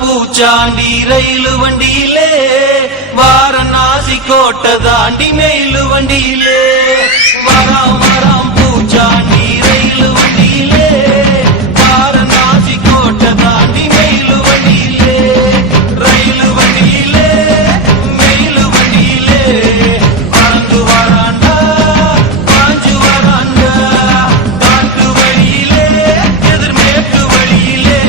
பூச்சாண்டி ரயிலு வண்டியிலே வாரணாசி கோட்டை தாண்டி மெயிலு வண்டியிலே வராம் பூச்சாண்டி ரயிலு வண்டியிலே வாரணாசி கோட்டை தாண்டி மெயிலு வண்டியிலே ரயிலு வண்டியிலே மெயிலு வண்டியிலே பறந்து வராண்டா பாஞ்சு வராண்டா காட்டு வழியிலே எதிர்மேற்கு வழியிலே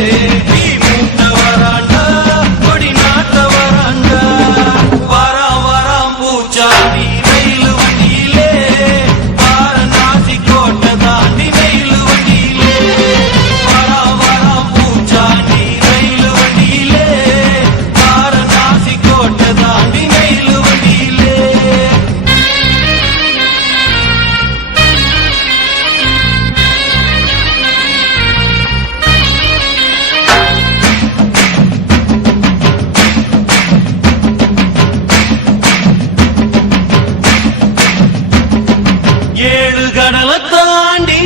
பூச்சாண்டி ரயிலு வண்டியிலே வாரணாசி கோட்டை தாண்டி மெயிலு வண்டியிலே வராம் பூச்சாண்டி ரயிலு வண்டியிலே வாரணாசி கோட்டை தாண்டி மெயிலு வண்டியிலே ஏழு கடலை தாண்டி